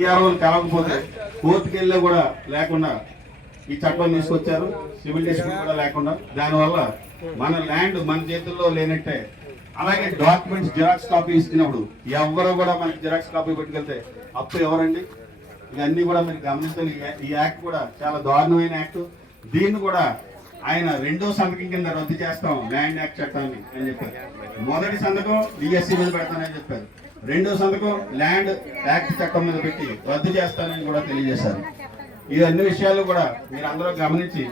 కాకపోతే కోర్టుకి వెళ్ళి కూడా లేకుండా ఈ చట్టం తీసుకొచ్చారు. సివిల్ డిస్ప్యూట్ కూడా లేకుండా. దానివల్ల మన ల్యాండ్ మన చేతుల్లో లేనట్టే. అలాగే డాక్యుమెంట్స్ జిరాక్స్ కాపీ ఇస్తున్నప్పుడు ఎవరు కూడా మనకి జిరాక్స్ కాపీ పెట్టుకెళ్తే అప్పు ఎవరండి? ఇవన్నీ కూడా మీరు గమనించాలి. ఈ- ఈ యాక్ట్ కూడా చాలా దారుణమైన యాక్ట్. దీన్ని కూడా ఆయన రెండో సంతకం కింద రద్దు చేస్తాం ల్యాండ్ యాక్ట్ చట్టాన్ని అని చెప్పారు. మొదటి సంతకం డిఎస్సి మీద పెడతానని చెప్పారు. రెండో సంతకం ల్యాండ్ యాక్ట్ చట్టం మీద పెట్టి రద్దు చేస్తానని కూడా తెలియజేశారు. ఈ అన్ని విషయాలు కూడా మీరు అందరూ గమనించి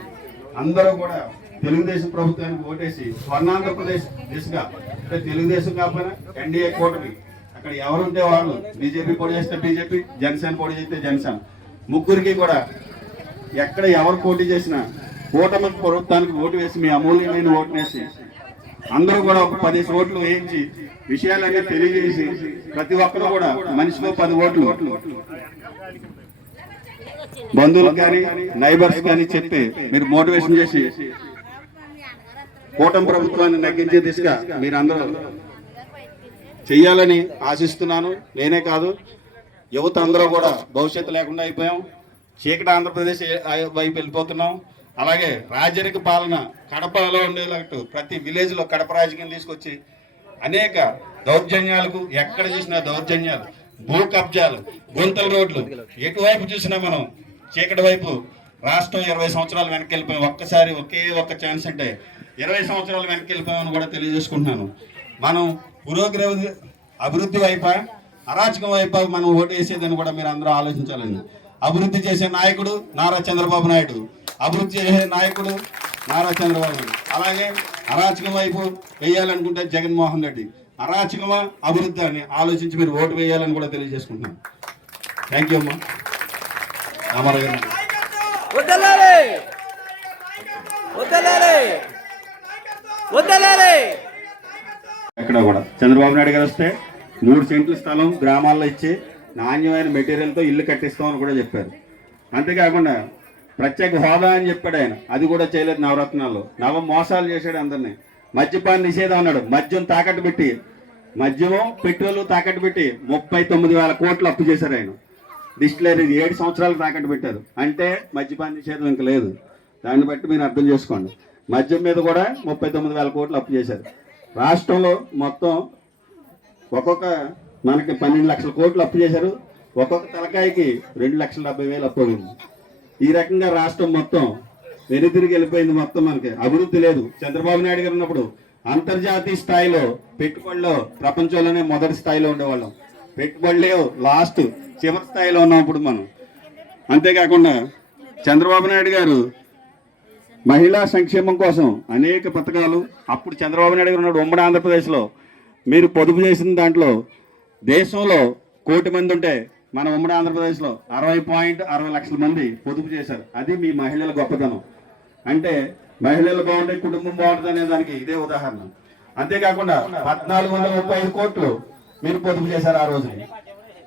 అందరూ కూడా తెలుగుదేశం ప్రభుత్వానికి ఓటేసి స్వర్ణాంధ్రప్రదేశ్ దిశగా అంటే తెలుగుదేశం కాకపోయినా ఎన్డీఏ కూటమి అక్కడ ఎవరుంటే వాళ్ళు బీజేపీ పోటీ చేస్తే బీజేపీ జనసేన పోటీ చేస్తే జనసేన. ముగ్గురికి కూడా ఎక్కడ ఎవరు పోటీ చేసినా కూటమి ప్రభుత్వానికి ఓటు వేసి మీ అమూల్యమైన ఓటు వేసి అందరూ కూడా ఒక పది ఓట్లు వేయించి విషయాలన్నీ తెలియజేసి ప్రతి ఒక్కరు కూడా మనిషిలో పది ఓట్లు. బంధువులకు కానీ నైబర్స్ కానీ చెప్పి మీరు మోటివేషన్ చేసి కూటమి ప్రభుత్వాన్ని నగ్గించే దిశగా మీరందరూ చెయ్యాలని ఆశిస్తున్నాను. నేనే కాదు యువత అందరూ కూడా భవిష్యత్తు లేకుండా అయిపోయాం. చీకటి ఆంధ్రప్రదేశ్ వైపు వెళ్ళిపోతున్నాం. అలాగే రాజరిక పాలన కడపలో ఉండేటట్టు. ప్రతి విలేజ్లో కడప రాజకీయం తీసుకొచ్చి అనేక దౌర్జన్యాలకు ఎక్కడ చూసినా దౌర్జన్యాలు భూ కబ్జాలు గుంతల రోడ్లు. ఎటువైపు చూసినా మనం చీకటి వైపు రాష్ట్రం ఇరవై సంవత్సరాలు వెనక్కి వెళ్ళిపోయాం ఒక్కసారి ఒకే ఒక్క ఛాన్స్ అంటే ఇరవై సంవత్సరాలు వెనక్కి వెళ్ళిపోయామని కూడా తెలియజేసుకుంటున్నాను. మనం పురోగతి అభివృద్ధి వైపా అరాచకం వైపా మనం ఓటు వేసేదని కూడా మీరు అందరూ ఆలోచించాలండి. అభివృద్ధి చేసే నాయకుడు నారా చంద్రబాబు నాయుడు. అభివృద్ధి చేసే నాయకుడు నారా చంద్రబాబు నాయుడు. అలాగే అరాచకం వైపు వేయాలనుకుంటే జగన్మోహన్ రెడ్డి. అరాచకమా అభివృద్ధి అని ఆలోచించి మీరు ఓటు వేయాలని కూడా తెలియజేసుకుంటున్నాను థ్యాంక్ యూ అమ్మా. వద్దలాలి! ఎక్కడ కూడా. చంద్రబాబు నాయుడు గారు వస్తే మూడు సెంట్ల స్థలం గ్రామాల్లో ఇచ్చి నాణ్యమైన మెటీరియల్తో ఇల్లు కట్టిస్తామని కూడా చెప్పారు. అంతేకాకుండా ప్రత్యేక హోదా అని చెప్పాడు ఆయన. అది కూడా చేయలేదు నవరత్నాల్లో నవ మోసాలు చేశాడు అందరినీ. మద్యపాన నిషేధం అన్నాడు. మద్యం తాకట్టు పెట్టి మద్యము పెట్రోల్ తాకట్టు పెట్టి ముప్పై తొమ్మిది వేల కోట్లు అప్పు చేశారు ఆయన. డిస్టిలరీ ఏడు సంవత్సరాలు తాకట్టు పెట్టారు. అంటే మద్యపాన నిషేధం ఇంకా లేదు. దాన్ని బట్టి మీరు అర్థం చేసుకోండి. మద్యం మీద కూడా ముప్పై తొమ్మిది వేల కోట్లు అప్పు చేశారు. రాష్ట్రంలో మొత్తం ఒక్కొక్క మనకి పన్నెండు లక్షల కోట్లు అప్పు చేశారు. ఒక్కొక్క తలకాయకి రెండు లక్షల డెబ్బై వేలు అప్పు అయింది. ఈ రకంగా రాష్ట్రం మొత్తం వెనుతిరిగి వెళ్ళిపోయింది మొత్తం మనకి. అభివృద్ధి లేదు. చంద్రబాబు నాయుడు గారు ఉన్నప్పుడు అంతర్జాతీయ స్థాయిలో పెట్టుబడిలో ప్రపంచంలోనే మొదటి స్థాయిలో ఉండేవాళ్ళం. పెట్టుబడులే లాస్ట్ చివరి స్థాయిలో ఉన్నాం ఇప్పుడు మనం. అంతేకాకుండా చంద్రబాబు నాయుడు గారు మహిళా సంక్షేమం కోసం అనేక పథకాలు. అప్పుడు చంద్రబాబు నాయుడు గారు ఉన్నాడు ఉమ్మడి ఆంధ్రప్రదేశ్లో మీరు పొదుపు చేసిన దాంట్లో దేశంలో కోటి మంది ఉంటే మన ఉమ్మడి ఆంధ్రప్రదేశ్లో అరవై పాయింట్ అరవై లక్షల మంది పొదుపు చేశారు. అది మీ మహిళల గొప్పతనం. అంటే మహిళలు బాగుంటే కుటుంబం బాగుంటుంది అనే దానికి ఇదే ఉదాహరణ. అంతేకాకుండా పద్నాలుగు వందల ముప్పై ఐదు కోట్లు మీరు పొదుపు చేశారు ఆ రోజు.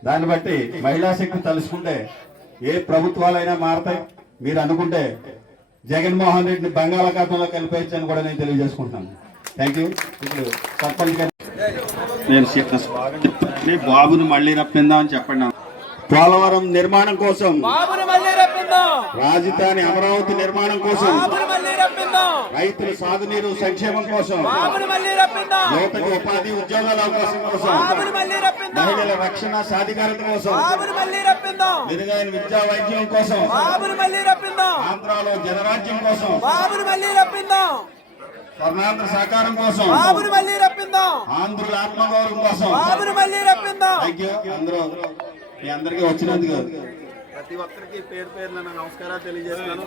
దాన్ని బట్టి మహిళా శక్తి తలుసుకుంటే ఏ ప్రభుత్వాలైనా మారతాయి. మీరు అనుకుంటే జగన్మోహన్ రెడ్డిని బంగాళాఖాతంలో కలిపేయచ్చని కూడా నేను తెలియజేసుకుంటున్నాను. థ్యాంక్ యూ ఇప్పుడు సర్పంచ్ గారు. నేను బాబును బాబుని మళ్ళీ రప్పిందామని చెప్పండి. పోలవరం నిర్మాణం కోసం రాజధాని అమరావతి నిర్మాణం కోసం రైతుల సాగునీరు సంక్షేమం కోసం యువతకు ఉపాధి ఉద్యోగాల అవకాశం కోసం మహిళల రక్షణ సాధికారత కోసం మెరుగైన విద్యా వైద్యం కోసం ఆంధ్రాలో జనరాజ్యం కోసం స్వర్ణాంధ్ర సహకారం కోసం ఆంధ్రుల ఆత్మగౌరవం కోసం అందరూ మీ అందరికీ వచ్చినందుకు. ప్రతి ఒక్కరికి పేరు పేరు నమస్కారాలు తెలియజేస్తున్నాను.